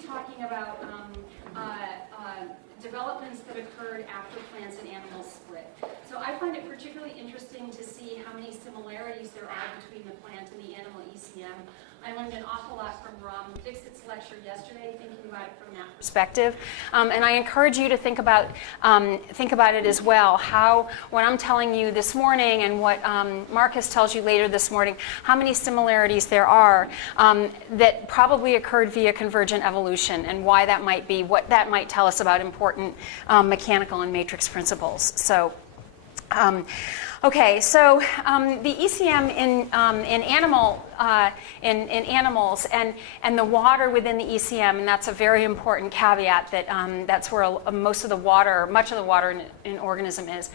be talking about developments that occurred after plants and animals split. So I find it particularly interesting to see how many similarities there are between the plant and the animal ECM. I learned an awful lot from Ram Dixit's lecture yesterday, thinking about it from that perspective. And I encourage you to think about it as well. How, what I'm telling you this morning and what Marcus tells you later this morning, how many similarities there are that probably occurred via convergent evolution, and why that might be, what that might tell us about important mechanical and matrix principles. So. Okay, so the ECM in animals and the water within the ECM, and that's a very important caveat that that's where most of the water, much of the water in an organism is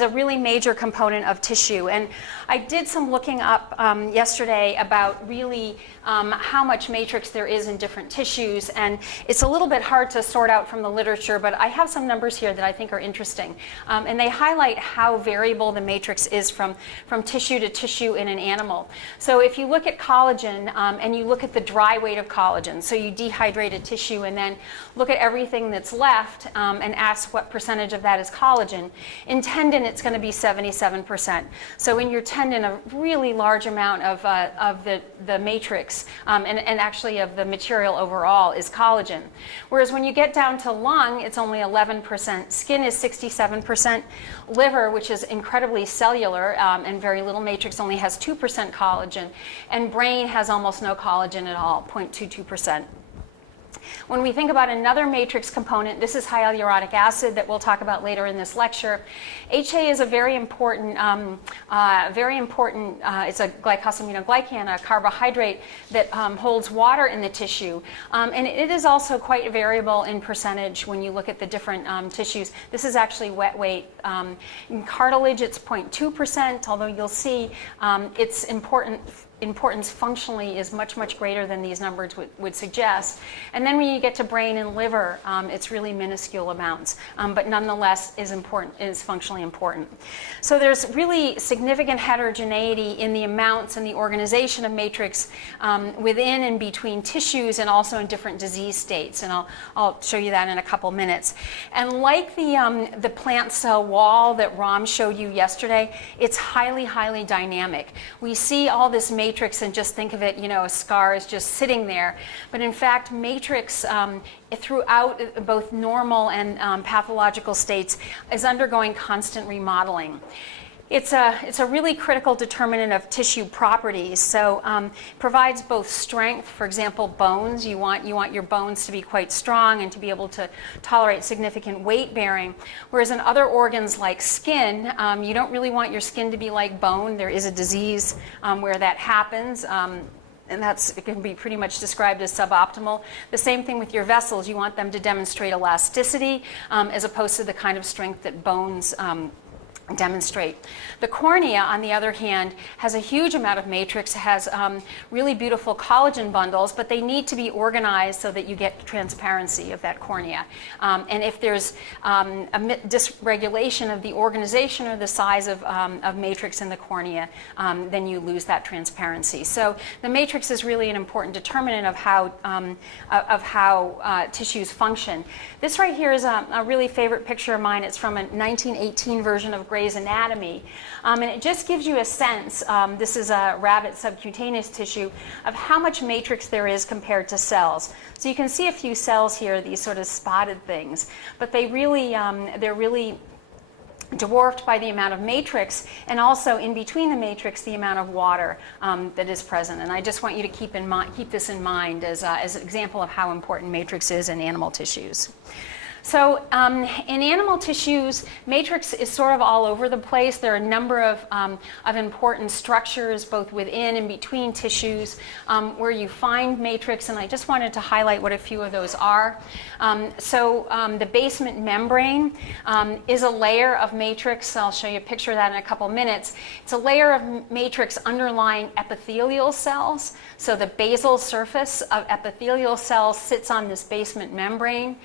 a really major component of tissue. And I did some looking up yesterday about really how much matrix there is in different tissues, and it's a little bit hard to sort out from the literature, but I have some numbers here that I think are interesting, and they highlight how variable the matrix is from tissue to tissue in an animal. So if you look at collagen and you look at the dry weight of collagen, so you dehydrate a tissue and then look at everything that's left and ask what percentage of that is collagen. In tendon, it's going to be 77%. So in your tendon, a really large amount of the matrix and actually of the material overall is collagen. Whereas when you get down to lung, it's only 11%. Skin is 67%. Liver, which is incredibly cellular and very little matrix, only has 2% collagen. And brain has almost no collagen at all, 0.22%. When we think about another matrix component, this is hyaluronic acid that we'll talk about later in this lecture. HA is a very important, it's a glycosaminoglycan, a carbohydrate that holds water in the tissue. And it is also quite variable in percentage when you look at the different tissues. This is actually wet weight. In cartilage, it's 0.2%, although you'll see its importance functionally is much, much greater than these numbers would suggest. And then when you get to brain and liver, it's really minuscule amounts, but nonetheless is functionally important. So there's really significant heterogeneity in the amounts and the organization of matrix within and between tissues, and also in different disease states. And I'll show you that in a couple minutes. And like the plant cell wall that Ram showed you yesterday, it's highly, highly dynamic. We see all this matrix and just think of it, you know, as scars just sitting there. But in fact, matrix throughout both normal and pathological states is undergoing constant remodeling. It's a really critical determinant of tissue properties. So provides both strength. For example, bones. You want your bones to be quite strong and to be able to tolerate significant weight bearing. Whereas in other organs like skin, you don't really want your skin to be like bone. There is a disease where that happens. And it can be pretty much described as suboptimal. The same thing with your vessels. You want them to demonstrate elasticity as opposed to the kind of strength that bones demonstrate. The cornea, on the other hand, has a huge amount of matrix, has really beautiful collagen bundles, but they need to be organized so that you get transparency of that cornea. And if there's a dysregulation of the organization or the size of matrix in the cornea, then you lose that transparency. So the matrix is really an important determinant of how tissues function. This right here is a really favorite picture of mine. It's from a 1918 version of Gray's Anatomy, and it just gives you a sense, this is a rabbit subcutaneous tissue, of how much matrix there is compared to cells. So you can see a few cells here, these sort of spotted things, but they're really dwarfed by the amount of matrix, and also in between the matrix the amount of water that is present. And I just want you to keep this in mind as an example of how important matrix is in animal tissues. So in animal tissues, matrix is sort of all over the place. There are a number of important structures, both within and between tissues, where you find matrix, and I just wanted to highlight what a few of those are. The basement membrane is a layer of matrix. I'll show you a picture of that in a couple minutes. It's a layer of matrix underlying epithelial cells. So the basal surface of epithelial cells sits on this basement membrane,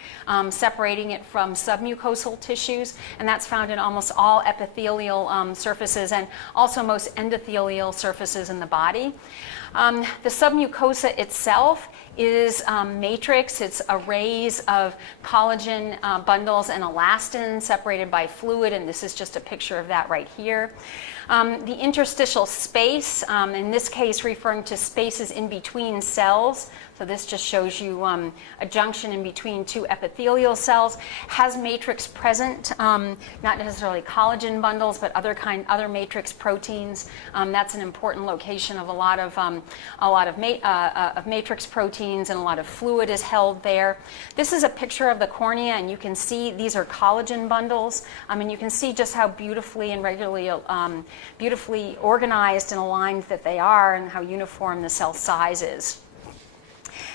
separated separating it from submucosal tissues, and that's found in almost all epithelial surfaces and also most endothelial surfaces in the body. The submucosa itself is matrix. It's arrays of collagen bundles and elastin separated by fluid, and this is just a picture of that right here. The interstitial space, in this case referring to spaces in between cells, so this just shows you a junction in between two epithelial cells, has matrix present, not necessarily collagen bundles, but other matrix proteins. That's an important location of a lot of matrix proteins, and a lot of fluid is held there. This is a picture of the cornea, and you can see these are collagen bundles. And you can see just how beautifully and regularly, beautifully organized and aligned that they are, and how uniform the cell size is.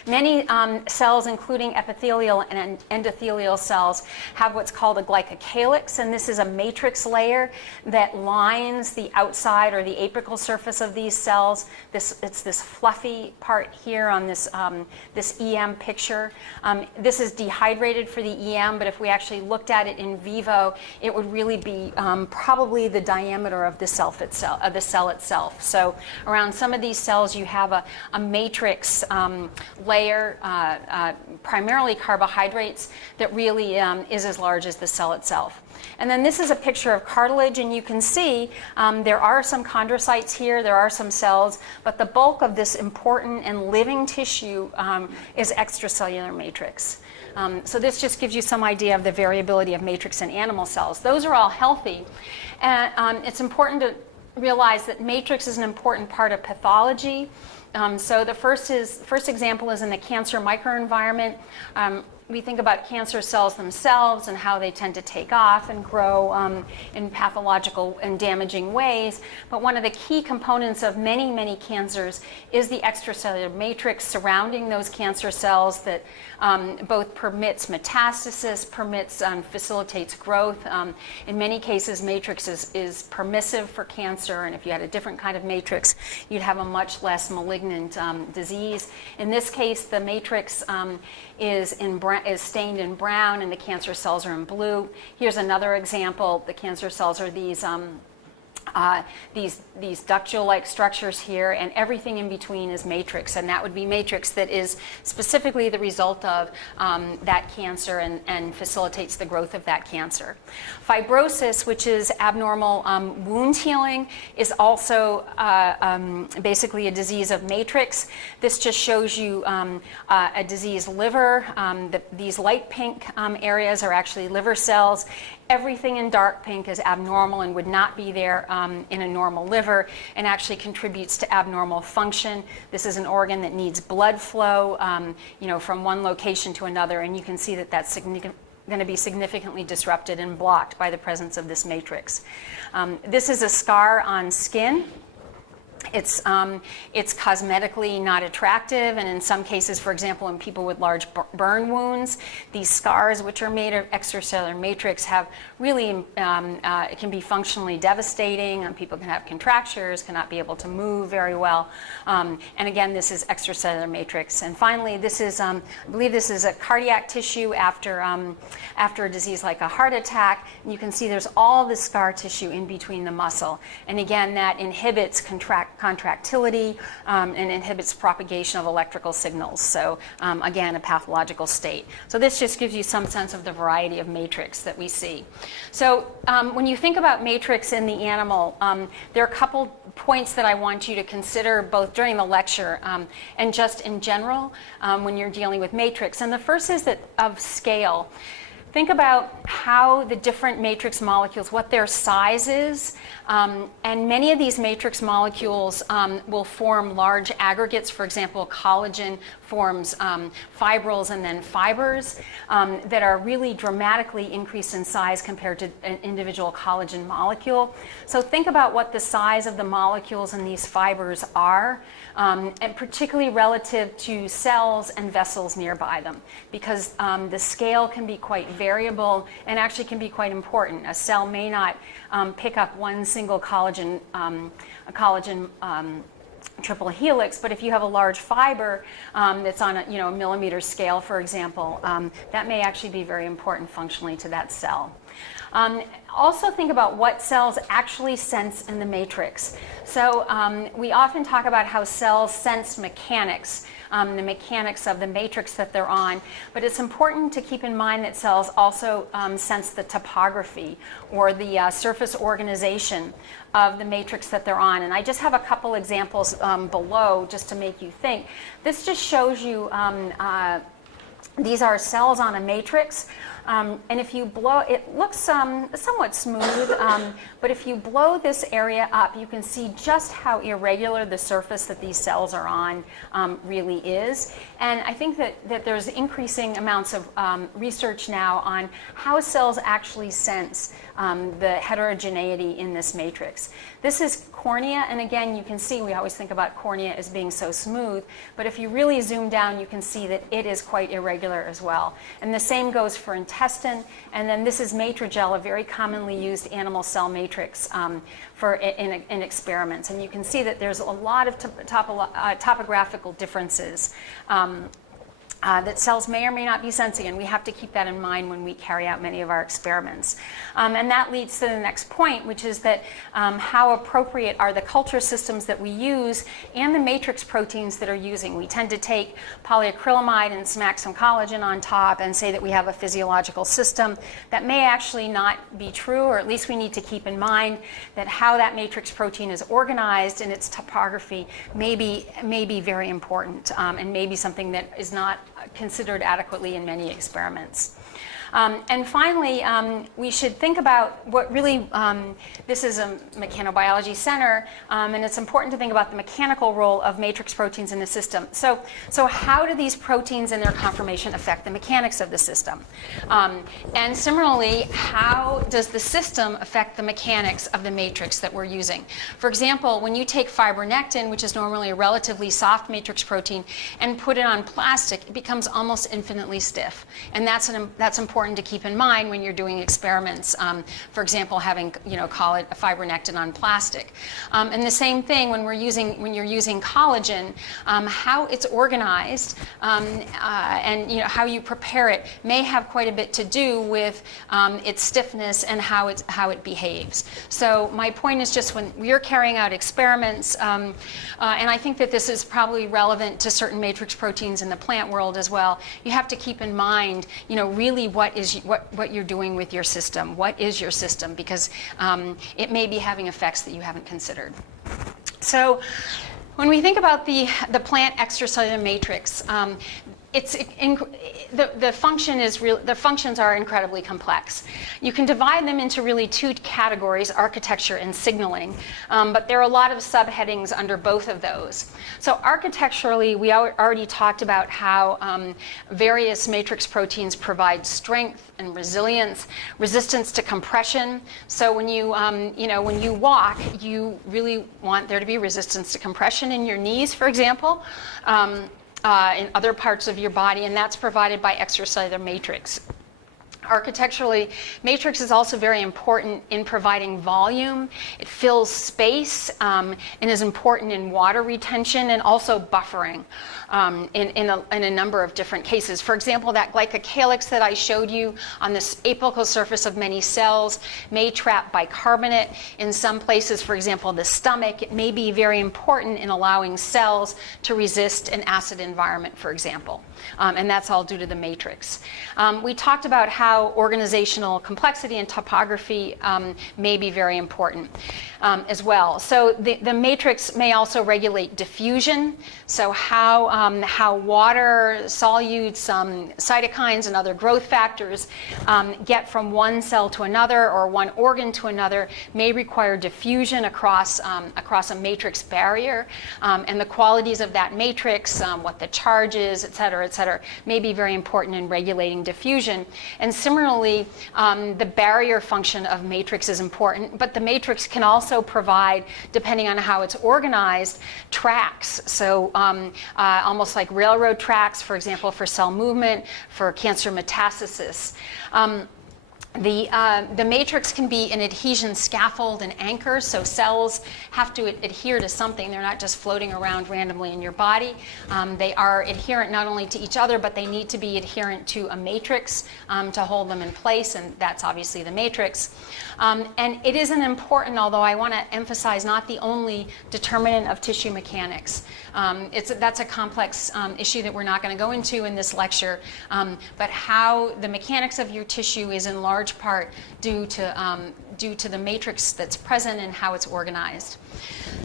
Many cells, including epithelial and endothelial cells, have what's called a glycocalyx, and this is a matrix layer that lines the outside or the apical surface of these cells. It's this fluffy part here on this EM picture. This is dehydrated for the EM, but if we actually looked at it in vivo, it would really be probably the diameter of the cell itself. So around some of these cells, you have a matrix layer, primarily carbohydrates, that really is as large as the cell itself. And then this is a picture of cartilage, and you can see there are some chondrocytes here, there are some cells, but the bulk of this important and living tissue is extracellular matrix. So this just gives you some idea of the variability of matrix in animal cells. Those are all healthy, and it's important to realize that matrix is an important part of pathology. So the first example is in the cancer microenvironment. We think about cancer cells themselves and how they tend to take off and grow in pathological and damaging ways. But one of the key components of many, many cancers is the extracellular matrix surrounding those cancer cells that both permits metastasis, facilitates growth. In many cases, matrix is permissive for cancer, and if you had a different kind of matrix, you'd have a much less malignant disease. In this case, the matrix is stained in brown, and the cancer cells are in blue. Here's another example. The cancer cells are these ductile-like structures here, and everything in between is matrix, and that would be matrix that is specifically the result of that cancer and facilitates the growth of that cancer. Fibrosis, which is abnormal wound healing, is also basically a disease of matrix. This just shows you a diseased liver. These light pink areas are actually liver cells. Everything in dark pink is abnormal and would not be there in a normal liver, and actually contributes to abnormal function. This is an organ that needs blood flow, from one location to another, and you can see that that's going to be significantly disrupted and blocked by the presence of this matrix. This is a scar on skin. It's cosmetically not attractive, and in some cases, for example, in people with large burn wounds, these scars, which are made of extracellular matrix, have really, it can be functionally devastating, and people can have contractures, cannot be able to move very well. And again, this is extracellular matrix. And finally, this is, I believe this is a cardiac tissue after a disease like a heart attack. And you can see there's all this scar tissue in between the muscle. And again, that inhibits contractility and inhibits propagation of electrical signals. So again, a pathological state. So this just gives you some sense of the variety of matrix that we see. So when you think about matrix in the animal, there are a couple points that I want you to consider both during the lecture and just in general when you're dealing with matrix. And the first is that of scale. Think about how the different matrix molecules, what their size is, and many of these matrix molecules will form large aggregates. For example, collagen forms fibrils and then fibers that are really dramatically increased in size compared to an individual collagen molecule. So think about what the size of the molecules in these fibers are, and particularly relative to cells and vessels nearby them, because the scale can be quite variable and actually can be quite important. A cell triple helix, but if you have a large fiber that's on a millimeter scale, for example, that may actually be very important functionally to that cell. Also think about what cells actually sense in the matrix. So we often talk about how cells sense mechanics, the mechanics of the matrix that they're on, but it's important to keep in mind that cells also sense the topography or the surface organization of the matrix that they're on. And I just have a couple examples below just to make you think. This just shows you these are cells on a matrix, and if you blow, it looks somewhat smooth, but if you blow this area up, you can see just how irregular the surface that these cells are on really is. And I think that there's increasing amounts of research now on how cells actually sense the heterogeneity in this matrix. This is cornea, and again, you can see we always think about cornea as being so smooth, but if you really zoom down, you can see that it is quite irregular as well. And the same goes for intestine, and then this is Matrigel, a very commonly used animal cell matrix in experiments. And you can see that there's a lot of topographical differences that cells may or may not be sensing, and we have to keep that in mind when we carry out many of our experiments. And that leads to the next point, which is that how appropriate are the culture systems that we use and the matrix proteins that are using. We tend to take polyacrylamide and smack some collagen on top and say that we have a physiological system. That may actually not be true, or at least we need to keep in mind that how that matrix protein is organized in its topography may be very important, and maybe something that is not considered adequately in many experiments. And finally, we should think about what really, this is a mechanobiology center, and it's important to think about the mechanical role of matrix proteins in the system. So how do these proteins and their conformation affect the mechanics of the system? And similarly, how does the system affect the mechanics of the matrix that we're using? For example, when you take fibronectin, which is normally a relatively soft matrix protein, and put it on plastic, it becomes almost infinitely stiff. And that's important to keep in mind when you're doing experiments. For example, having call it a fibronectin on plastic. And the same thing when you're using collagen, how it's organized and how you prepare it may have quite a bit to do with its stiffness and how it behaves. So my point is just when you're carrying out experiments, and I think that this is probably relevant to certain matrix proteins in the plant world as well, you have to keep in mind, really what you're doing with your system. What is your system? Because it may be having effects that you haven't considered. So when we think about the plant extracellular matrix, the functions are incredibly complex. You can divide them into really two categories, architecture and signaling, but there are a lot of subheadings under both of those. So architecturally, we already talked about how various matrix proteins provide strength and resilience, resistance to compression. So when you when you walk, you really want there to be resistance to compression in your knees, for example. In other parts of your body, and that's provided by extracellular matrix. Architecturally, matrix is also very important in providing volume. It fills space and is important in water retention and also buffering in a number of different cases. For example, that glycocalyx that I showed you on this apical surface of many cells may trap bicarbonate. In some places, for example, the stomach, it may be very important in allowing cells to resist an acid environment, for example. And that's all due to the matrix. We talked about how organizational complexity and topography may be very important as well. So the matrix may also regulate diffusion. So how water, solutes, cytokines, and other growth factors get from one cell to another or one organ to another may require diffusion across a matrix barrier. And the qualities of that matrix, what the charge is, et cetera, may be very important in regulating diffusion. And similarly, the barrier function of matrix is important, but the matrix can also provide, depending on how it's organized, tracks. So almost like railroad tracks, for example, for cell movement, for cancer metastasis. The matrix can be an adhesion scaffold and anchor, so cells have to adhere to something. They're not just floating around randomly in your body. They are adherent not only to each other, but they need to be adherent to a matrix to hold them in place, and that's obviously the matrix. And it is an important, although I want to emphasize, not the only determinant of tissue mechanics. That's a complex issue that we're not going to go into in this lecture, but how the mechanics of your tissue is in large part due to the matrix that's present and how it's organized.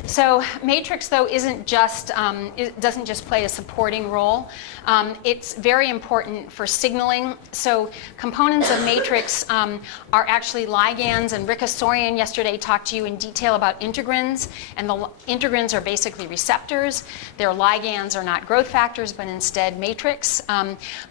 So matrix, though, it doesn't just play a supporting role. It's very important for signaling. So components of matrix are actually ligands, and Rika Sorian yesterday talked to you in detail about integrins, and the integrins are basically receptors. Their ligands are not growth factors, but instead matrix.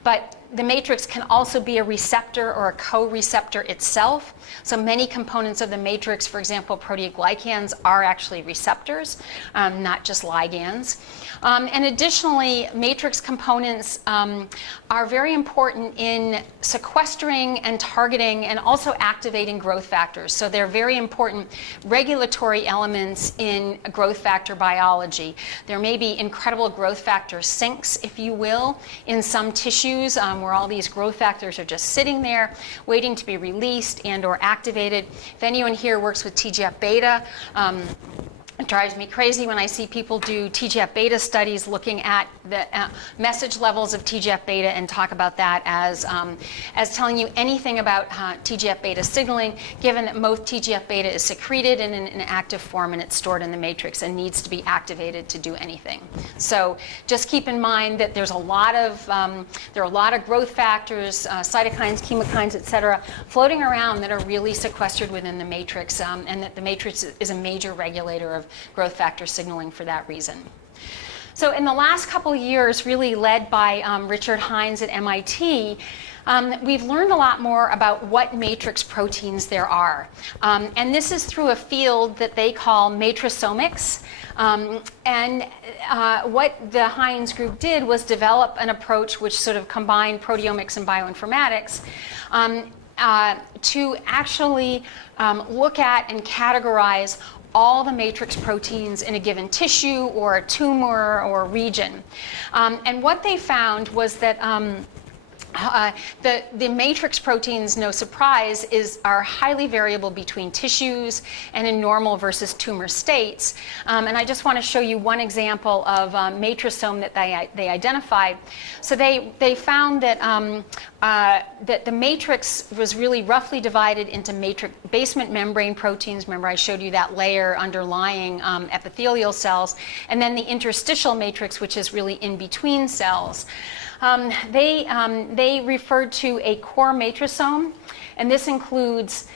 But the matrix can also be a receptor or a co-receptor itself. So many components of the matrix, for example, proteoglycans, are actually receptors, not just ligands. And additionally, matrix components are very important in sequestering and targeting and also activating growth factors. So they're very important regulatory elements in growth factor biology. There may be incredible growth factor sinks, if you will, in some tissues where all these growth factors are just sitting there waiting to be released and or activated. If anyone here works with TGF-beta, it drives me crazy when I see people do TGF-beta studies looking at the message levels of TGF-beta and talk about that as telling you anything about TGF-beta signaling, given that most TGF-beta is secreted in an active form and it's stored in the matrix and needs to be activated to do anything. So just keep in mind that there's a lot of there are a lot of growth factors, cytokines, chemokines, et cetera, floating around that are really sequestered within the matrix, and that the matrix is a major regulator of growth factor signaling for that reason. So in the last couple of years, really led by Richard Hines at MIT, we've learned a lot more about what matrix proteins there are. And this is through a field that they call Matriceomics. What the Hines group did was develop an approach which sort of combined proteomics and bioinformatics to actually look at and categorize all the matrix proteins in a given tissue or a tumor or region. And what they found was that the matrix proteins, no surprise, are highly variable between tissues and in normal versus tumor states. And I just want to show you one example of matricome that they identified. So they found that that the matrix was really roughly divided into matrix basement membrane proteins. Remember, I showed you that layer underlying epithelial cells, and then the interstitial matrix, which is really in between cells. They referred to a core matricome, and this includes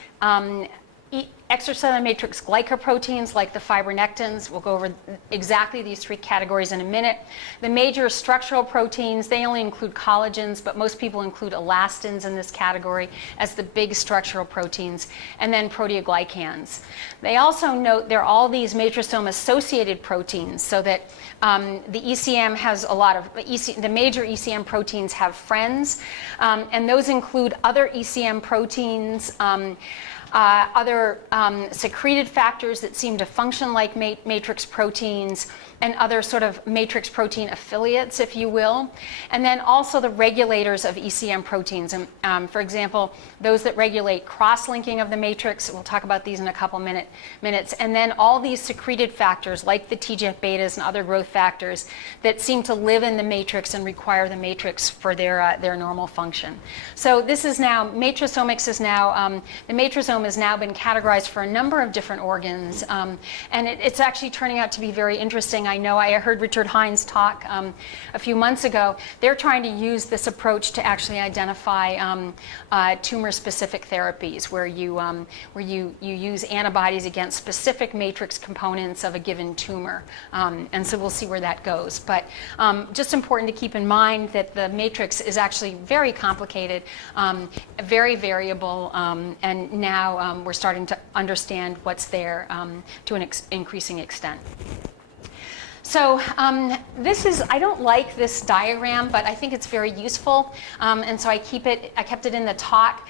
extracellular matrix glycoproteins like the fibronectins. We'll go over exactly these three categories in a minute. The major structural proteins, they only include collagens, but most people include elastins in this category as the big structural proteins, and then proteoglycans. They also note there are all these matricome-associated proteins, so that the ECM has a lot of, the major ECM proteins have friends, and those include other ECM proteins, other secreted factors that seem to function like matrix proteins, and other sort of matrix protein affiliates, if you will. And then also the regulators of ECM proteins. And, for example, those that regulate cross-linking of the matrix. We'll talk about these in a couple minutes. And then all these secreted factors like the TGF-betas and other growth factors that seem to live in the matrix and require the matrix for their normal function. So this is now, matriceomics is now, the matricome has now been categorized for a number of different organs. And it's actually turning out to be very interesting. I know I heard Richard Hines talk a few months ago. They're trying to use this approach to actually identify tumor-specific therapies, where you use antibodies against specific matrix components of a given tumor. And so we'll see where that goes. But just important to keep in mind that the matrix is actually very complicated, very variable, and now we're starting to understand what's there to an increasing extent. So this is, I don't like this diagram, but I think it's very useful, and so I kept it in the talk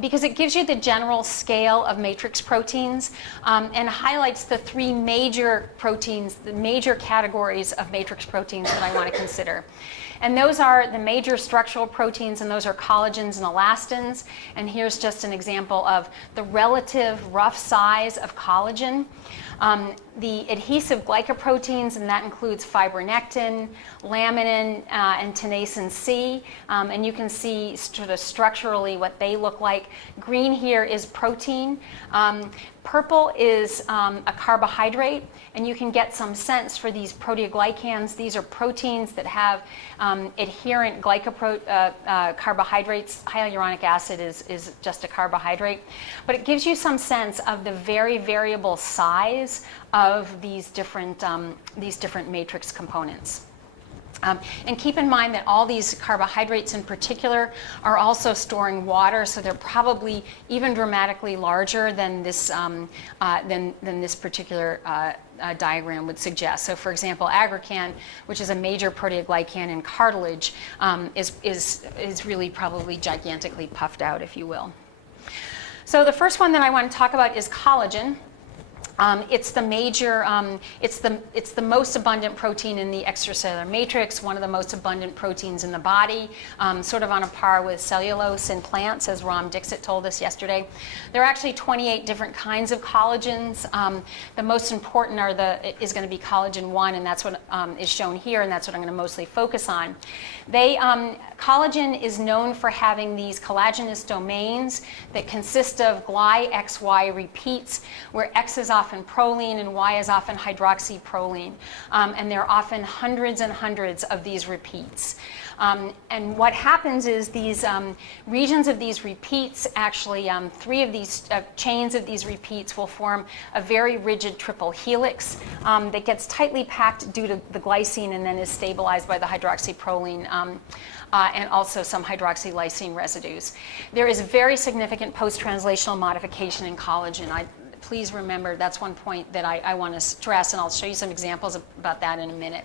because it gives you the general scale of matrix proteins and highlights the three major proteins, the major categories of matrix proteins that I want to consider. And those are the major structural proteins, and those are collagens and elastins. And here's just an example of the relative rough size of collagen. The adhesive glycoproteins, and that includes fibronectin, laminin, and tenacin C. And you can see sort of structurally what they look like. Green here is protein. Purple is a carbohydrate, and you can get some sense for these proteoglycans. These are proteins that have adherent carbohydrates. Hyaluronic acid is just a carbohydrate. But it gives you some sense of the very variable size of these different matrix components. And keep in mind that all these carbohydrates in particular are also storing water, so they're probably even dramatically larger than this than this particular diagram would suggest. So, for example, aggrecan, which is a major proteoglycan in cartilage, is really probably gigantically puffed out, if you will. So the first one that I want to talk about is collagen. It's the major, it's the most abundant protein in the extracellular matrix, one of the most abundant proteins in the body, sort of on a par with cellulose in plants, as Ram Dixit told us yesterday. There are actually 28 different kinds of collagens. The most important is going to be collagen 1, and that's what is shown here, and that's what I'm going to mostly focus on. Collagen is known for having these collagenous domains that consist of gly-XY repeats, where X is often proline and Y is often hydroxyproline. And there are often hundreds and hundreds of these repeats. And what happens is these regions of these repeats, actually 3 of these chains of these repeats will form a very rigid triple helix that gets tightly packed due to the glycine and then is stabilized by the hydroxyproline and also some hydroxylysine residues. There is very significant post-translational modification in collagen. Please remember, that's one point that I want to stress, and I'll show you some examples about that in a minute.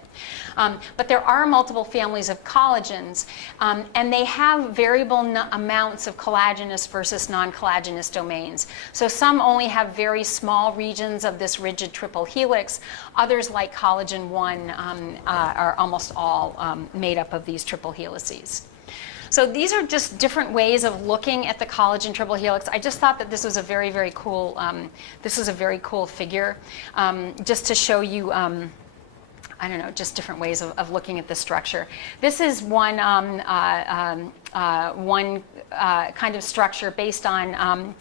But there are multiple families of collagens, and they have variable amounts of collagenous versus non-collagenous domains. So some only have very small regions of this rigid triple helix. Others, like collagen 1, are almost all made up of these triple helices. So these are just different ways of looking at the collagen triple helix. I just thought that this was a very, very cool. This was a very cool figure, just to show you. I don't know, just different ways of looking at the structure. This is one kind of structure based on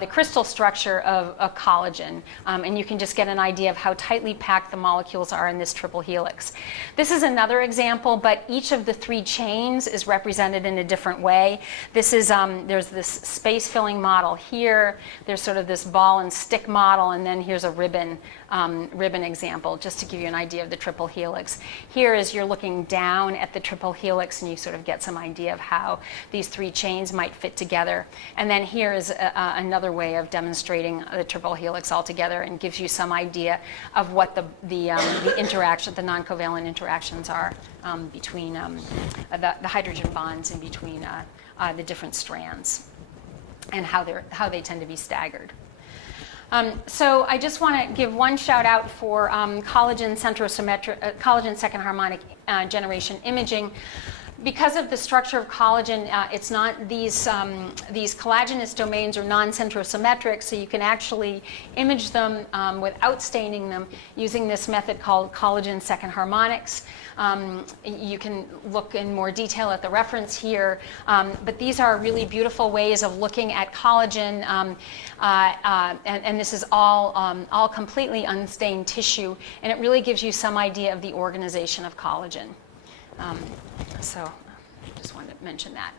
the crystal structure of collagen. And you can just get an idea of how tightly packed the molecules are in this triple helix. This is another example, but each of the 3 chains is represented in a different way. This is, there's this space-filling model here. There's sort of this ball and stick model, and then here's a ribbon example, just to give you an idea of the triple helix. Here is you're looking down at the triple helix, and you sort of get some idea of how these 3 chains might fit together. And then here is another way of demonstrating the triple helix altogether, and gives you some idea of what the interaction, the non-covalent interactions are between the hydrogen bonds in between the different strands, and how they tend to be staggered. So I just want to give one shout out for collagen second harmonic generation imaging. Because of the structure of collagen, it's not these collagenous domains are non-centrosymmetric, so you can actually image them without staining them using this method called collagen second harmonics. You can look in more detail at the reference here, but these are really beautiful ways of looking at collagen, and this is all completely unstained tissue, and it really gives you some idea of the organization of collagen. So Just wanted to mention that.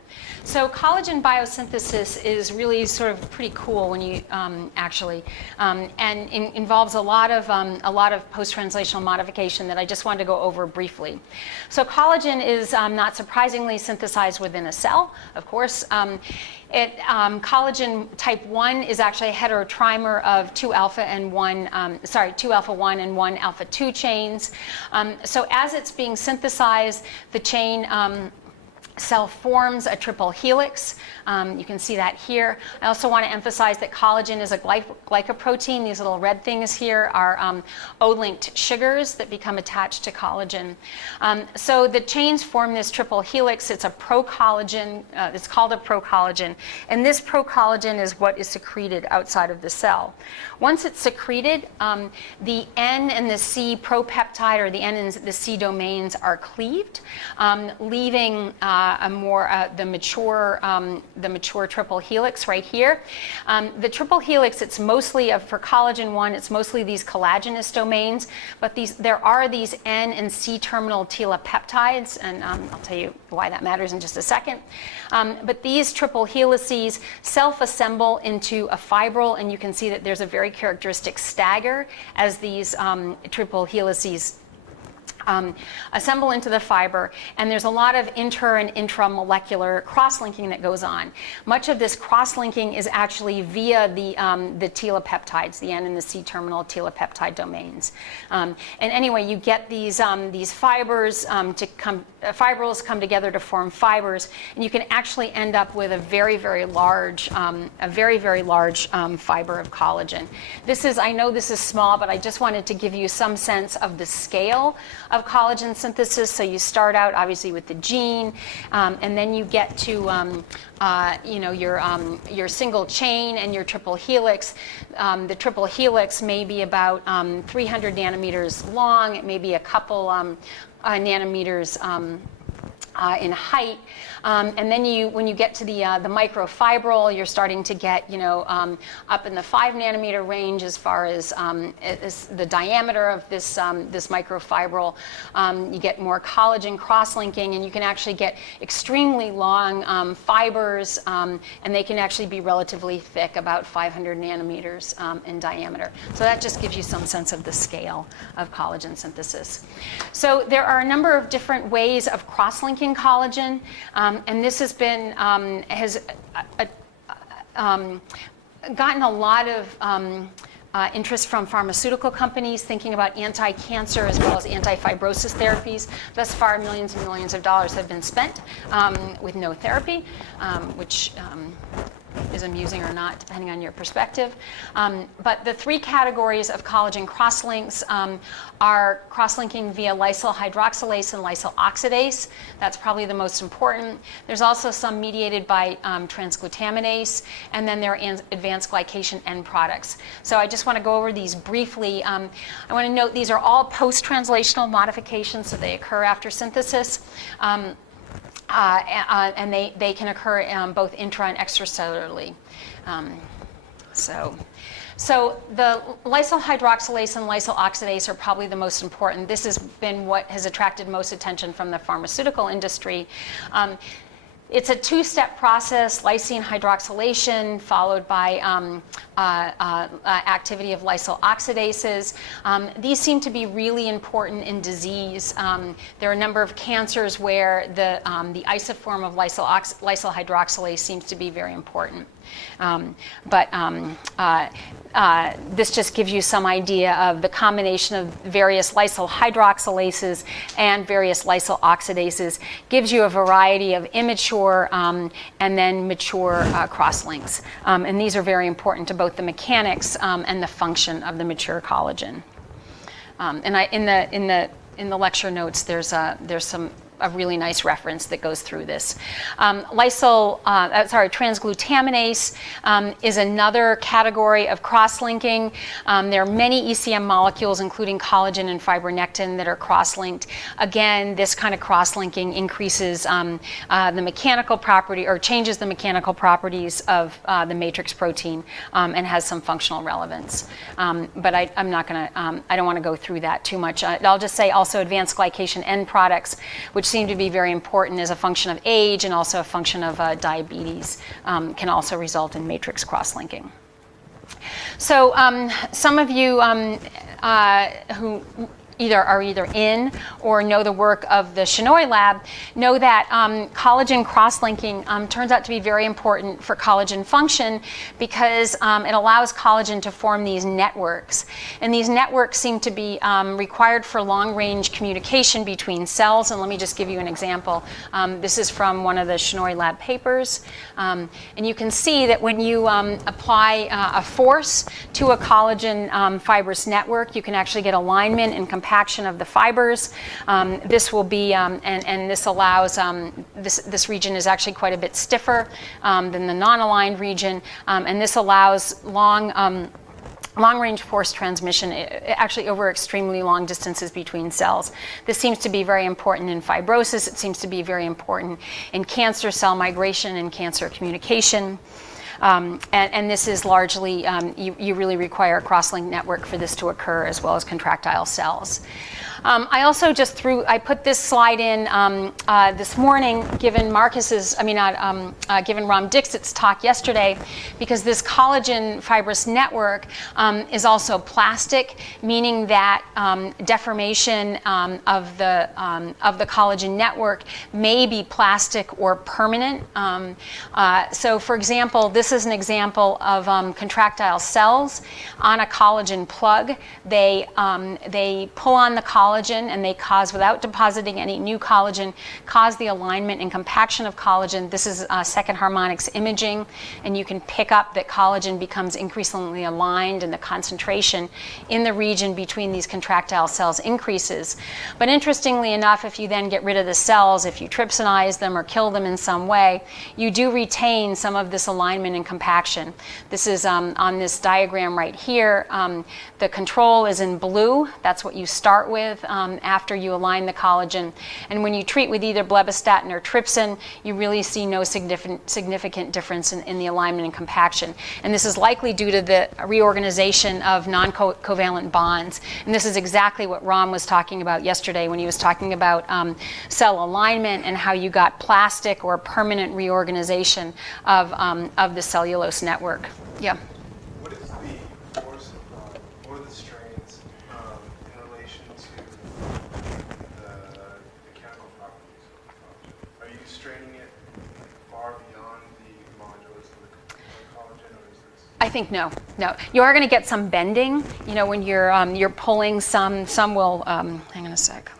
So collagen biosynthesis is really sort of pretty cool when you involves a lot of post-translational modification that I just wanted to go over briefly. So collagen is not surprisingly synthesized within a cell, of course. Collagen type 1 is actually a heterotrimer of 2 alpha 1 and 1 alpha 2 chains. So as it's being synthesized, the chain cell forms a triple helix. You can see that here. I also want to emphasize that collagen is a glycoprotein. These little red things here are O-linked sugars that become attached to collagen. So the chains form this triple helix. It's a procollagen. It's called a procollagen. And this procollagen is what is secreted outside of the cell. Once it's secreted, the N and the C propeptide, or the N and the C domains, are cleaved, leaving the mature triple helix right here. The triple helix, it's mostly for collagen 1, it's mostly these collagenous domains, but there are these N and C terminal telepeptides, and I'll tell you why that matters in just a second. But these triple helices self-assemble into a fibril, and you can see that there's a very characteristic stagger as these triple helices assemble into the fiber, and there's a lot of inter and intramolecular cross-linking that goes on. Much of this cross-linking is actually via the telepeptides, the N and the C terminal telepeptide domains. And anyway, you get these fibers fibrils come together to form fibers, and you can actually end up with a very, very large fiber of collagen. I know this is small, but I just wanted to give you some sense of the scale of collagen synthesis. So you start out obviously with the gene, and then you get to your single chain and your triple helix. The triple helix may be about 300 nanometers long. It may be a couple nanometers in height. And then when you get to the microfibril, you're starting to get up in the 5 nanometer range as far as the diameter of this microfibril. You get more collagen cross-linking, and you can actually get extremely long fibers, and they can actually be relatively thick, about 500 nanometers in diameter. So that just gives you some sense of the scale of collagen synthesis. So there are a number of different ways of cross-linking collagen. And this has been gotten a lot of interest from pharmaceutical companies thinking about anti-cancer as well as anti-fibrosis therapies. Thus far, millions and millions of dollars have been spent with no therapy, which is amusing or not, depending on your perspective. But the three categories of collagen crosslinks are crosslinking via lysyl hydroxylase and lysyl oxidase. That's probably the most important. There's also some mediated by transglutaminase, and then there are advanced glycation end products. So I just want to go over these briefly. I want to note these are all post-translational modifications, so they occur after synthesis. And they can occur both intra and extracellularly. So the lysyl hydroxylase and lysyl oxidase are probably the most important. This has been what has attracted most attention from the pharmaceutical industry. It's a two-step process: lysine hydroxylation followed by activity of lysyl oxidases. These seem to be really important in disease. There are a number of cancers where the isoform of lysyl hydroxylase seems to be very important. This just gives you some idea of the combination of various lysyl hydroxylases and various lysyl oxidases, gives you a variety of immature and then mature crosslinks. And these are very important to both the mechanics and the function of the mature collagen. And in the lecture notes, there's a really nice reference that goes through this. Transglutaminase is another category of cross-linking. There are many ECM molecules, including collagen and fibronectin, that are cross-linked. Again, this kind of cross-linking increases the mechanical property, or changes the mechanical properties of the matrix protein, and has some functional relevance. But I don't want to go through that too much. I'll just say also advanced glycation end products, which seem to be very important as a function of age and also a function of diabetes, can also result in matrix cross-linking. So some of you who are either in or know the work of the Shenoy lab know that collagen cross-linking turns out to be very important for collagen function because it allows collagen to form these networks. And these networks seem to be required for long-range communication between cells. And let me just give you an example. This is from one of the Shenoy lab papers. And you can see that when you apply a force to a collagen fibrous network, you can actually get alignment and compaction of the fibers. This will be, and this allows, this region is actually quite a bit stiffer than the non-aligned region, and this allows long-range force transmission, actually over extremely long distances between cells. This seems to be very important in fibrosis. It seems to be very important in cancer cell migration and cancer communication. And this is largely, you really require a cross-link network for this to occur, as well as contractile cells. I also I put this slide in this morning, given given Ram Dixit's talk yesterday, because this collagen fibrous network is also plastic, meaning that deformation of the collagen network may be plastic or permanent. So, for example, this is an example of contractile cells on a collagen plug. They pull on the collagen and they cause, without depositing any new collagen, cause the alignment and compaction of collagen. This is second harmonics imaging, and you can pick up that collagen becomes increasingly aligned and the concentration in the region between these contractile cells increases. But interestingly enough, if you then get rid of the cells, if you trypsinize them or kill them in some way, you do retain some of this alignment and compaction. This is on this diagram right here. The control is in blue. That's what you start with after you align the collagen. And when you treat with either blebistatin or trypsin, you really see no significant difference in the alignment and compaction. And this is likely due to the reorganization of non-covalent bonds. And this is exactly what Ram was talking about yesterday when he was talking about cell alignment and how you got plastic or permanent reorganization of the cellulose network. Yeah. What is the force or the strains in relation to the chemical properties of the collagen? Are you straining it far beyond the modulus of the collagen, or is this? I think no. You are going to get some bending. You know, when you're pulling some will. Hang on a sec.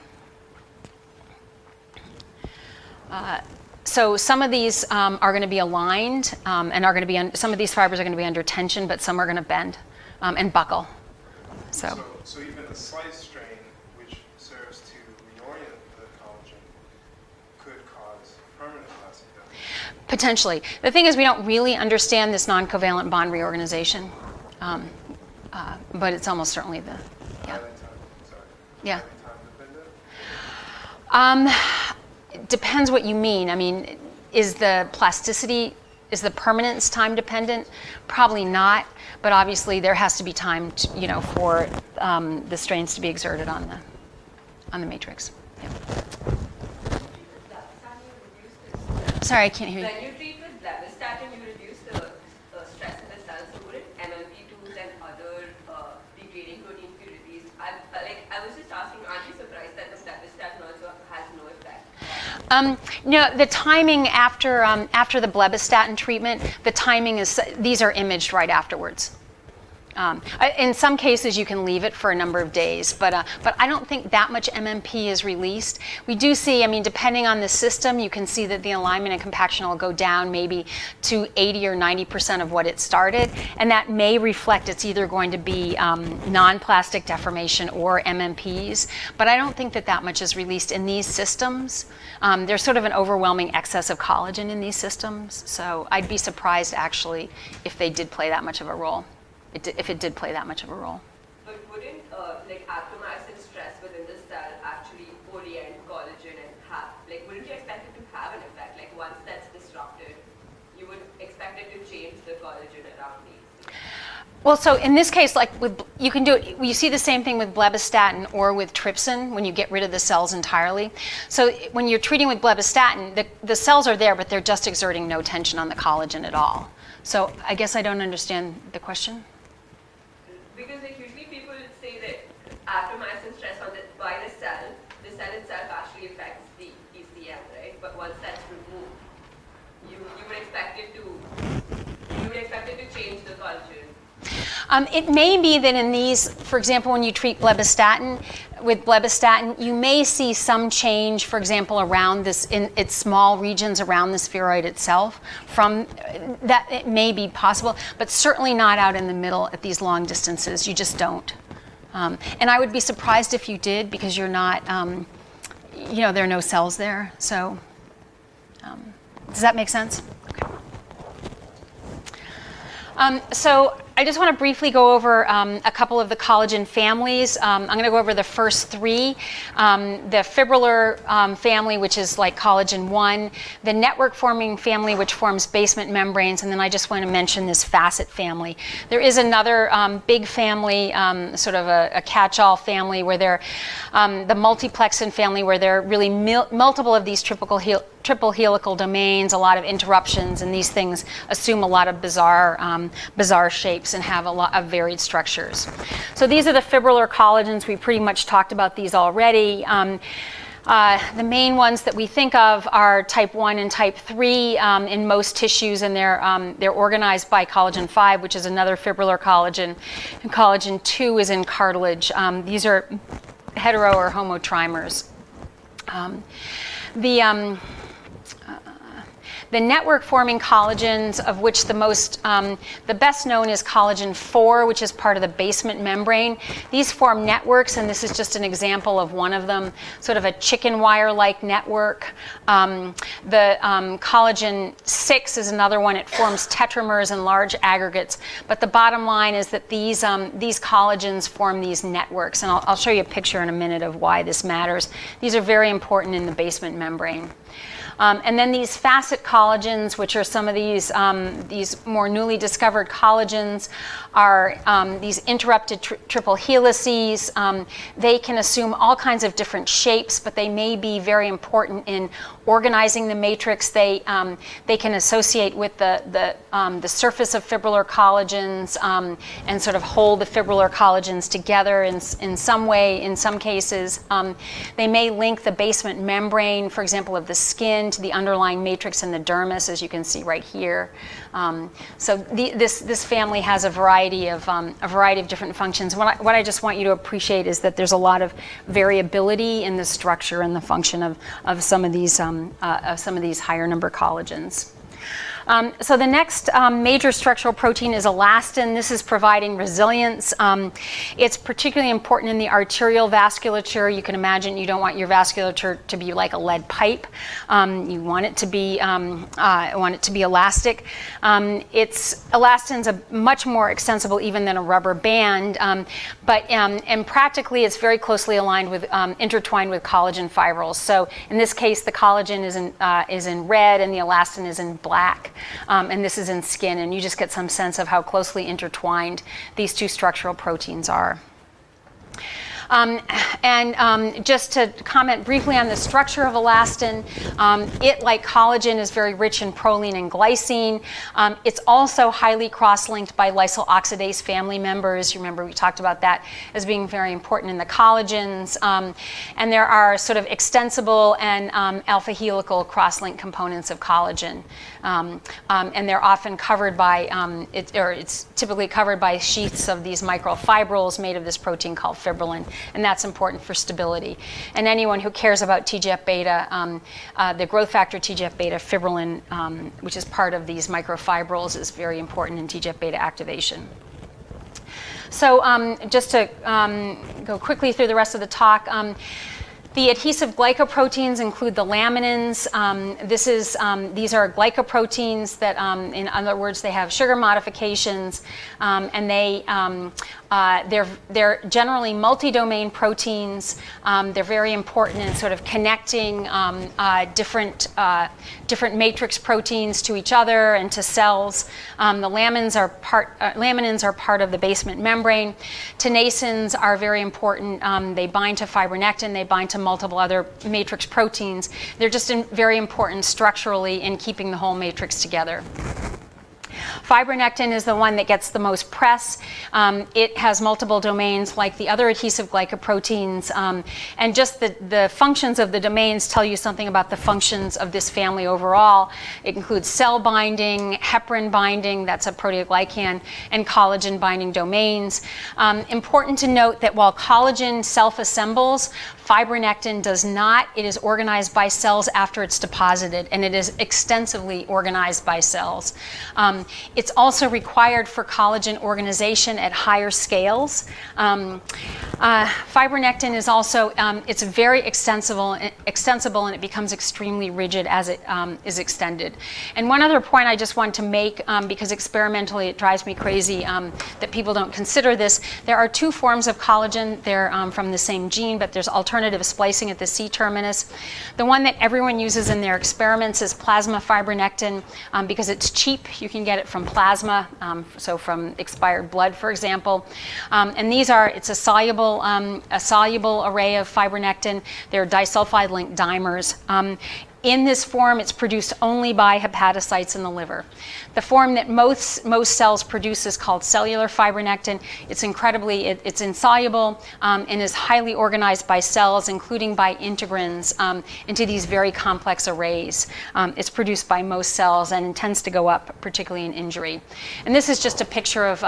So some of these are going to be aligned and are going to be some of these fibers are going to be under tension, but some are going to bend and buckle. So even a slice strain, which serves to reorient the collagen, could cause permanent plastic damage. Potentially. The thing is, we don't really understand this non-covalent bond reorganization, but it's almost certainly the yeah. Depends what you mean. I mean, is the plasticity, is the permanence time dependent? Probably not, but obviously there has to be time to, for the strains to be exerted on the matrix. Yeah. Sorry, I can't hear you. When you treat with blebistatin, you reduce the stress in the cells. So wouldn't MMP2s and other degrading proteins be released? I was just asking, aren't you surprised that the blebistatin also has no effect? No, the timing after the blebistatin treatment, the timing is, these are imaged right afterwards. In some cases, you can leave it for a number of days, but I don't think that much MMP is released. We do see, depending on the system, you can see that the alignment and compaction will go down maybe to 80 or 90% of what it started, and that may reflect it's either going to be non-plastic deformation or MMPs, but I don't think that much is released in these systems. There's sort of an overwhelming excess of collagen in these systems, so I'd be surprised actually if they did play that much of a role. If it did play that much of a role. But wouldn't actomyosin stress within the cell actually orient collagen and have, wouldn't you expect it to have an effect? Once that's disrupted, you would expect it to change the collagen around these? Well, so in this case, like you can do it, you see the same thing with blebistatin or with trypsin when you get rid of the cells entirely. So when you're treating with blebistatin, the cells are there, but they're just exerting no tension on the collagen at all. So I guess I don't understand the question. Because like usually people say that after myosin stress on by the cell itself actually affects the ECM, right? But once that's removed, you would expect it to change the collagen. It may be that in these, for example, when you treat blebistatin, you may see some change, for example, around this, in its small regions around the spheroid itself. From that, it may be possible, but certainly not out in the middle at these long distances. You just don't. And I would be surprised if you did, because you're not, there are no cells there. So, does that make sense? Okay. So I just want to briefly go over a couple of the collagen families. I'm going to go over the first three. The fibrillar family, which is like collagen 1, the network forming family, which forms basement membranes, and then I just want to mention this facet family. There is another big family, sort of a catch-all family, where they're the multiplexin family, where there are really multiple of these triple helical domains, a lot of interruptions, and these things assume a lot of bizarre shapes and have a lot of varied structures. So these are the fibrillar collagens. We pretty much talked about these already. The main ones that we think of are type 1 and type 3 in most tissues, and they're organized by collagen 5, which is another fibrillar collagen, and collagen 2 is in cartilage. These are hetero or homotrimers. The network-forming collagens, of which the best known is collagen 4, which is part of the basement membrane. These form networks, and this is just an example of one of them, sort of a chicken wire-like network. The collagen 6 is another one. It forms tetramers and large aggregates. But the bottom line is that these collagens form these networks, and I'll show you a picture in a minute of why this matters. These are very important in the basement membrane. And then these facet collagens, which are some of these more newly discovered collagens, are these interrupted triple helices. They can assume all kinds of different shapes, but they may be very important in organizing the matrix. They can associate with the surface of fibrillar collagens and sort of hold the fibrillar collagens together in some way. In some cases, they may link the basement membrane, for example, of the skin, to the underlying matrix in the dermis, as you can see right here. So this family has a variety of different functions. What I just want you to appreciate is that there's a lot of variability in the structure and the function of some of these higher number collagens. So the next major structural protein is elastin. This is providing resilience. It's particularly important in the arterial vasculature. You can imagine you don't want your vasculature to be like a lead pipe. You want it to be elastic. Elastin's much more extensible even than a rubber band, and practically it's very closely aligned with intertwined with collagen fibrils. So in this case, the collagen is in red and the elastin is in black. And this is in skin, and you just get some sense of how closely intertwined these two structural proteins are. Just to comment briefly on the structure of elastin, it, like collagen, is very rich in proline and glycine. It's also highly cross-linked by lysyl oxidase family members. You remember we talked about that as being very important in the collagens. And there are sort of extensible and alpha helical cross-link components of collagen. And they're often covered by, it's typically covered by sheaths of these microfibrils made of this protein called fibrillin. And that's important for stability. And anyone who cares about TGF-beta, the growth factor TGF-beta, fibrillin, which is part of these microfibrils, is very important in TGF-beta activation. So just to go quickly through the rest of the talk, the adhesive glycoproteins include the laminins. These are glycoproteins that, in other words, they have sugar modifications, and they They're generally multi-domain proteins. They're very important in sort of connecting different matrix proteins to each other and to cells. The laminins are part of the basement membrane. Tenasins are very important. They bind to fibronectin. They bind to multiple other matrix proteins. They're just very important structurally in keeping the whole matrix together. Fibronectin is the one that gets the most press. It has multiple domains like the other adhesive glycoproteins, and just the functions of the domains tell you something about the functions of this family overall. It includes cell binding, heparin binding, that's a proteoglycan, and collagen binding domains. Important to note that while collagen self-assembles, fibronectin does not. It is organized by cells after it's deposited, and it is extensively organized by cells. It's also required for collagen organization at higher scales. Fibronectin is also, it's very extensible, and it becomes extremely rigid as it is extended. And one other point I just want to make, because experimentally it drives me crazy that people don't consider this. There are two forms of collagen. They're from the same gene, but there's alternative splicing at the C terminus. The one that everyone uses in their experiments is plasma fibronectin because it's cheap. You can get it from plasma, so from expired blood, for example. And it's a soluble array of fibronectin. They're disulfide-linked dimers. In this form, it's produced only by hepatocytes in the liver. The form that most cells produce is called cellular fibronectin. It's it's insoluble and is highly organized by cells, including by integrins, into these very complex arrays. It's produced by most cells and tends to go up, particularly in injury. And this is just a picture of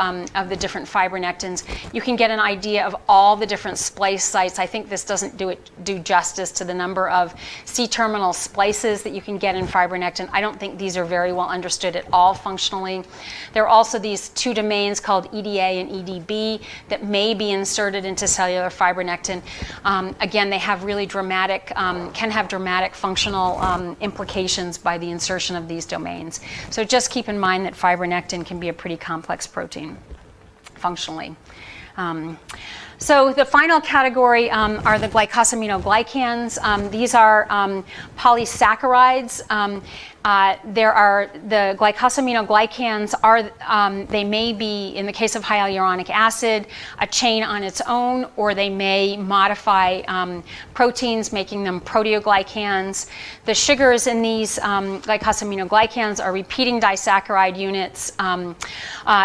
the different fibronectins. You can get an idea of all the different splice sites. I think this doesn't do justice to the number of C-terminal splices that you can get in fibronectin. I don't think these are very well understood at all functionally. There are also these two domains called EDA and EDB that may be inserted into cellular fibronectin. Again, they have really dramatic, can have dramatic functional implications by the insertion of these domains. So just keep in mind that fibronectin can be a pretty complex protein functionally. So the final category are the glycosaminoglycans. These are polysaccharides. The glycosaminoglycans they may be, in the case of hyaluronic acid, a chain on its own, or they may modify proteins, making them proteoglycans. The sugars in these glycosaminoglycans are repeating disaccharide units.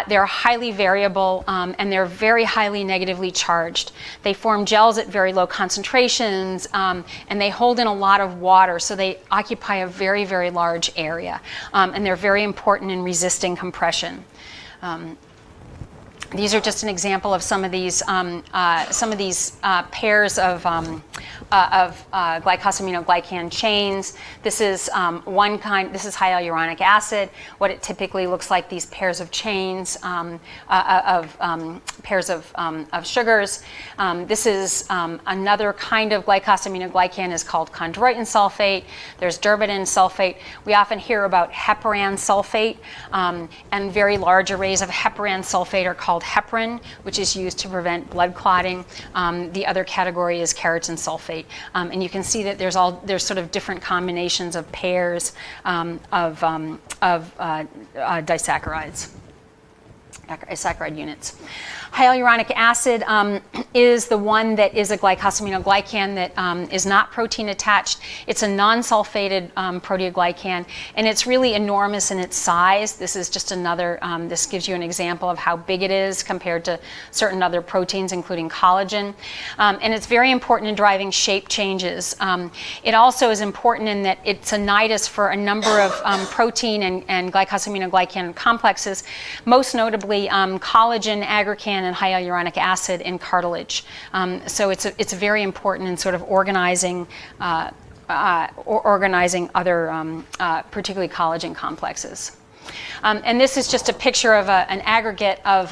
They're highly variable, and they're very highly negatively charged. They form gels at very low concentrations, and they hold in a lot of water, so they occupy a very, very large area, and they're very important in resisting compression. These are just an example of some of these pairs of glycosaminoglycan chains. This is one kind. This is hyaluronic acid. What it typically looks like, these pairs of chains pairs of sugars. This is another kind of glycosaminoglycan is called chondroitin sulfate. There's durbitin sulfate. We often hear about heparan sulfate, and very large arrays of heparan sulfate are called heparin, which is used to prevent blood clotting. The other category is keratin sulfate, and you can see that there's sort of different combinations of pairs of disaccharides, saccharide units. Hyaluronic acid is the one that is a glycosaminoglycan that is not protein attached. It's a non-sulfated proteoglycan, and it's really enormous in its size. This is just another, this gives you an example of how big it is compared to certain other proteins, including collagen. And it's very important in driving shape changes. It also is important in that it's a nidus for a number of protein and glycosaminoglycan complexes, most notably collagen, aggrecan, and hyaluronic acid in cartilage. So it's very important in sort of organizing other, particularly collagen complexes. And this is just a picture of an aggregate of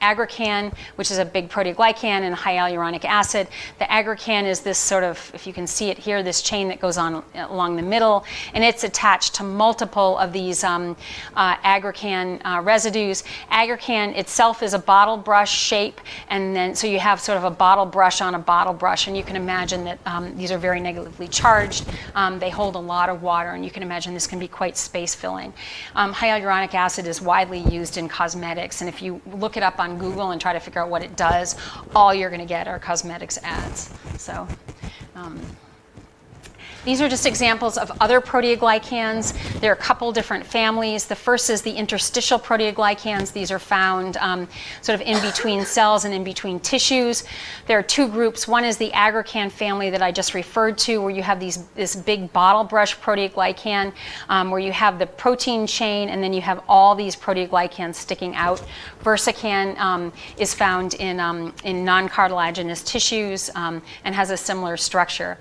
aggrecan, which is a big proteoglycan, and hyaluronic acid. The aggrecan is this sort of, if you can see it here, this chain that goes on along the middle, and it's attached to multiple of these aggrecan residues. Aggrecan itself is a bottle brush shape, and then so you have sort of a bottle brush on a bottle brush, and you can imagine that these are very negatively charged. They hold a lot of water, and you can imagine this can be quite space-filling. Hyaluronic acid is widely used in cosmetics, and if you look it up on Google and try to figure out what it does, all you're going to get are cosmetics ads. So. These are just examples of other proteoglycans. There are a couple different families. The first is the interstitial proteoglycans. These are found sort of in between cells and in between tissues. There are two groups. One is the aggrecan family that I just referred to, where you have this big bottle brush proteoglycan, where you have the protein chain, and then you have all these proteoglycans sticking out. Versican is found in non-cartilaginous tissues and has a similar structure.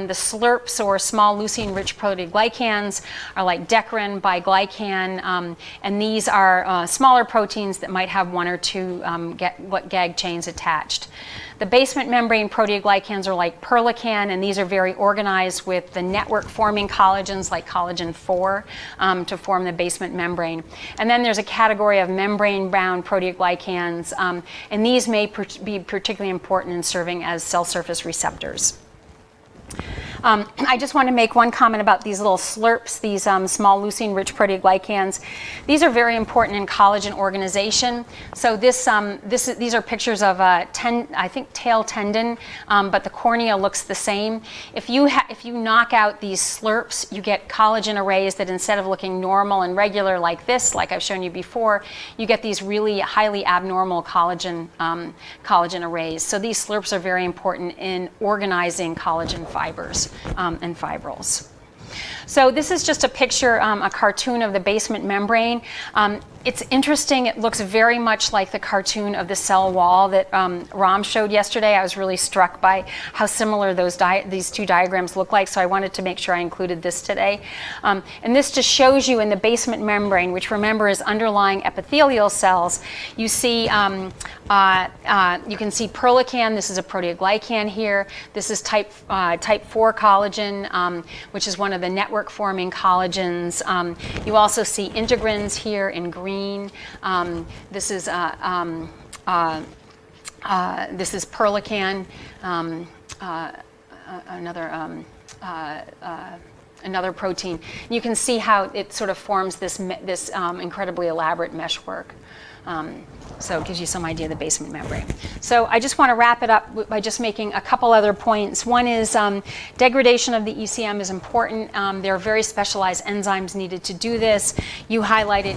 The slurps, or small leucine-rich proteoglycans, are like decarin, biglycan, and these are smaller proteins that might have one or two gag chains attached. The basement membrane proteoglycans are like perlecan, and these are very organized with the network-forming collagens like collagen 4 to form the basement membrane. And then there's a category of membrane-bound proteoglycans, and these may be particularly important in serving as cell surface receptors. I just want to make one comment about these little slurps, these small leucine-rich proteoglycans. These are very important in collagen organization. So these are pictures of I think tail tendon, but the cornea looks the same. If you knock out these slurps, you get collagen arrays that, instead of looking normal and regular like this, like I've shown you before, you get these really highly abnormal collagen arrays. So these slurps are very important in organizing collagen fibers and fibrils. So this is just a picture, a cartoon of the basement membrane. It's interesting. It looks very much like the cartoon of the cell wall that Ram showed yesterday. I was really struck by how similar these two diagrams look like, so I wanted to make sure I included this today. And this just shows you in the basement membrane, which, remember, is underlying epithelial cells. You see, you can see perlecan. This is a proteoglycan here. This is type 4 collagen, which is one of the network-forming collagens. You also see integrins here in green. This is perlecan, another protein. You can see how it sort of forms this incredibly elaborate meshwork. So it gives you some idea of the basement membrane. So I just want to wrap it up by just making a couple other points. One is degradation of the ECM is important. There are very specialized enzymes needed to do this. You highlighted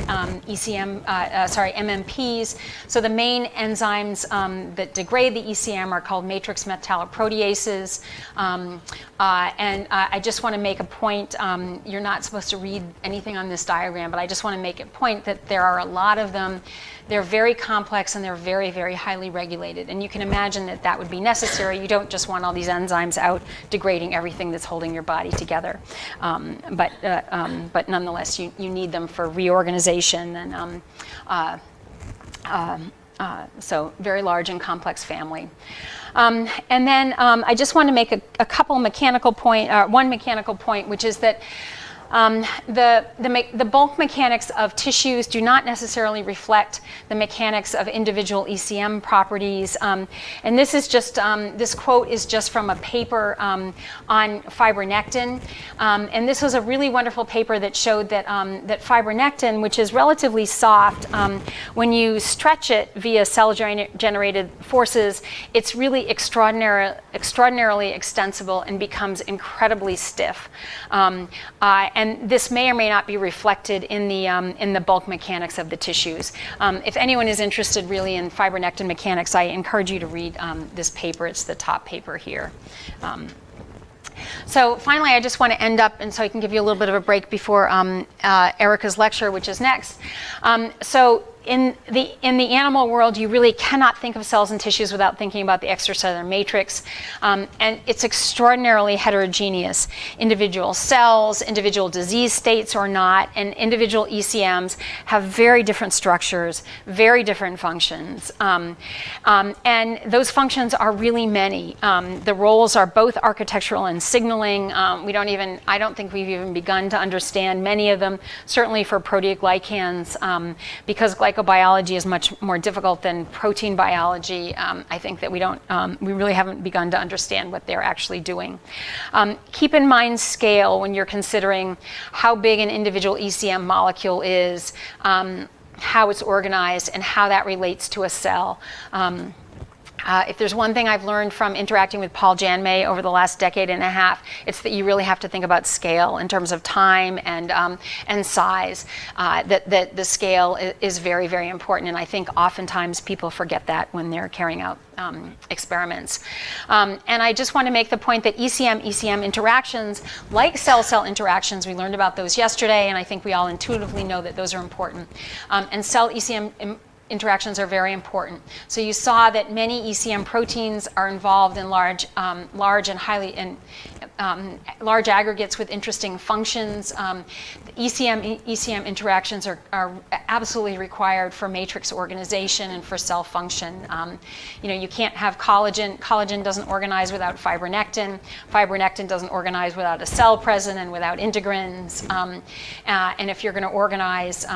MMPs. So the main enzymes that degrade the ECM are called matrix metalloproteases. And I just want to make a point. You're not supposed to read anything on this diagram, but I just want to make a point that there are a lot of them. They're very complex, and they're very, very highly regulated. And you can imagine that that would be necessary. You don't just want all these enzymes out degrading everything that's holding your body together. But nonetheless, you need them for reorganization. And so very large and complex family. And then I just want to make a couple mechanical one mechanical point, which is that the bulk mechanics of tissues do not necessarily reflect the mechanics of individual ECM properties. And this is just, this quote is just from a paper on fibronectin. And this was a really wonderful paper that showed that, that fibronectin, which is relatively soft, when you stretch it via cell-generated forces, it's really extraordinarily extensible and becomes incredibly stiff. And this may or may not be reflected in the bulk mechanics of the tissues. If anyone is interested really in fibronectin mechanics, I encourage you to read this paper. It's the top paper here. So finally, I just want to end up, and so I can give you a little bit of a break before Erica's lecture, which is next. So in the animal world, you really cannot think of cells and tissues without thinking about the extracellular matrix, and it's extraordinarily heterogeneous. Individual cells, individual disease states or not, and individual ECMs have very different structures, very different functions, and those functions are really many. The roles are both architectural and signaling. I don't think we've even begun to understand many of them, certainly for proteoglycans, because glycobiology is much more difficult than protein biology. I think that we really haven't begun to understand what they're actually doing. Keep in mind scale when you're considering how big an individual ECM molecule is, how it's organized, and how that relates to a cell. If there's one thing I've learned from interacting with Paul Janmay over the last decade and a half, it's that you really have to think about scale in terms of time and size. That the scale is very, very important, and I think oftentimes people forget that when they're carrying out experiments. And I just want to make the point that ECM interactions, like cell-cell interactions, we learned about those yesterday, and I think we all intuitively know that those are important. And cell ECM interactions are very important. So you saw that many ECM proteins are involved in large aggregates with interesting functions. ECM interactions are absolutely required for matrix organization and for cell function. You can't have collagen. Collagen doesn't organize without fibronectin. Fibronectin doesn't organize without a cell present and without integrins. And if you're going to organize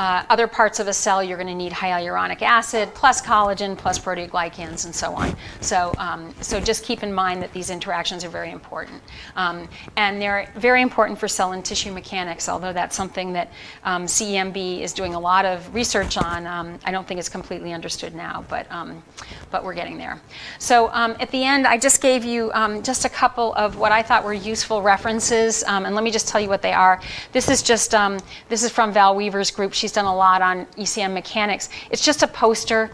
other parts of a cell, you're going to need hyaluronic acid plus collagen plus proteoglycans and so on. So just keep in mind that these interactions are very important. And they're very important for cell and tissue mechanics, although that's something that CEMB is doing a lot of research on. I don't think it's completely understood now, but we're getting there. So at the end, I just gave you just a couple of what I thought were useful references, and let me just tell you what they are. This is from Val Weaver's group. She's done a lot on ECM mechanics. It's just a poster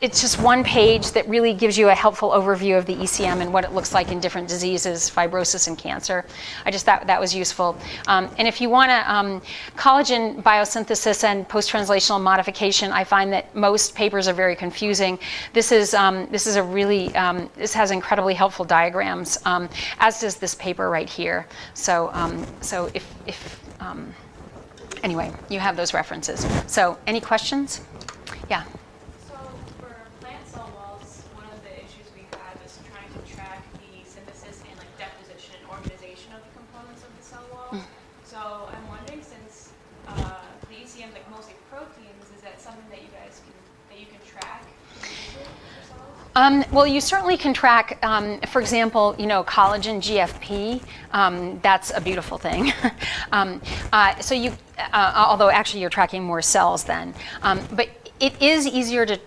it's just one page that really gives you a helpful overview of the ECM and what it looks like in different diseases, fibrosis and cancer. I just thought that was useful. And if you want collagen biosynthesis and post-translational modification, I find that most papers are very confusing. This has incredibly helpful diagrams, as does this paper right here. So anyway, you have those references. So any questions? Yeah. So for plant cell walls, one of the issues we had was trying to track the synthesis and deposition and organization of the components of the cell wall. So I'm wondering, since the ECM is mostly proteins, is that something that you can track yourselves? Well, you certainly can track, for example, collagen GFP. That's a beautiful thing. So you, although actually you're tracking more cells then, but it is easier to.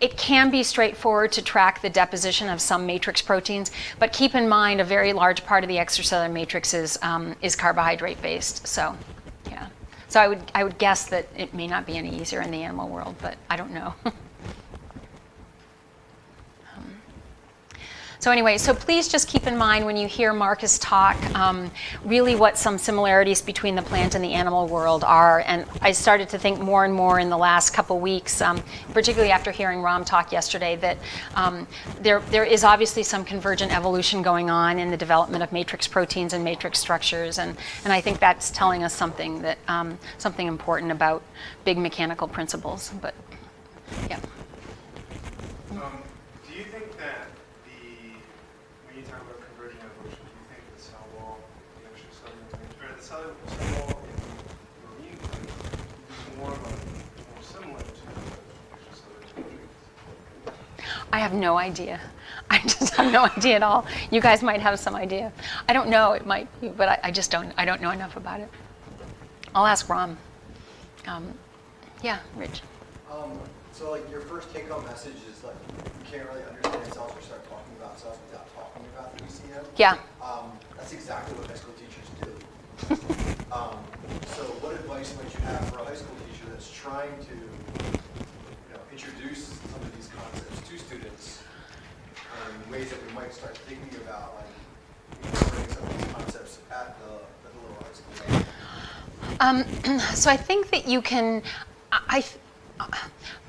It can be straightforward to track the deposition of some matrix proteins, but keep in mind a very large part of the extracellular matrix is carbohydrate based. So, yeah. So I would guess that it may not be any easier in the animal world, but I don't know. So anyway, so please just keep in mind when you hear Marcus talk, really what some similarities between the plant and the animal world are. And I started to think more and more in the last couple weeks, particularly after hearing Ram talk yesterday, that there is obviously some convergent evolution going on in the development of matrix proteins and matrix structures. And I think that's telling us something that something important about big mechanical principles. But yeah. Do you think that when you talk about convergent evolution, do you think the cell wall, the extracellular, or the cellular wall in the immune plate is more similar to the extracellular matrix? I have no idea. I just have no idea at all. You guys might have some idea. I don't know. It might be, but I just don't. I don't know enough about it. I'll ask Ram. Yeah, Rich. So your first take-home message is you can't really understand cells or start talking about cells without talking about the ECM. Yeah. That's exactly what high school teachers do. So what advice might you have for a high school teacher that's trying to introduce some of these concepts to students in ways that we might start thinking about, incorporating some of these concepts at the lower high school level? So I think that you can,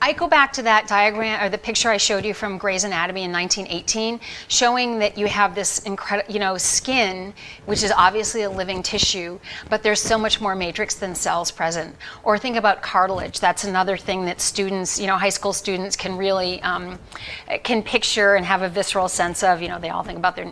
I go back to that diagram or the picture I showed you from Gray's Anatomy in 1918, showing that you have this incredible, skin, which is obviously a living tissue, but there's so much more matrix than cells present. Or think about cartilage. That's another thing that students, high school students can really can picture and have a visceral sense of. They all think about their,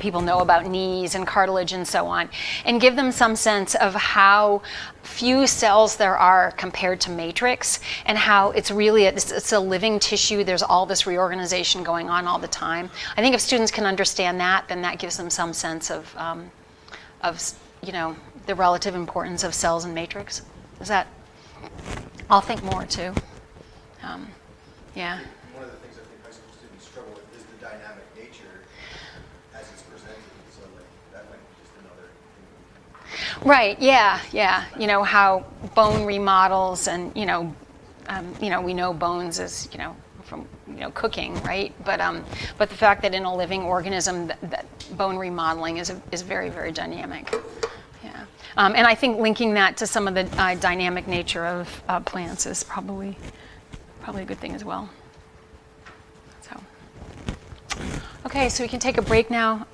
people know about knees and cartilage and so on, and give them some sense of how few cells there are compared to matrix, and how it's really it's a living tissue. There's all this reorganization going on all the time. I think if students can understand that, then that gives them some sense of the relative importance of cells and matrix. Is that? I'll think more too. Yeah. One of the things I think high school students struggle with is the dynamic nature as it's presented. So that might be just another thing. Right. Yeah. How bone remodels, and we know bones as from cooking, right? But the fact that in a living organism that bone remodeling is very, very dynamic. Yeah. And I think linking that to some of the dynamic nature of plants is probably a good thing as well. So, okay, so we can take a break now.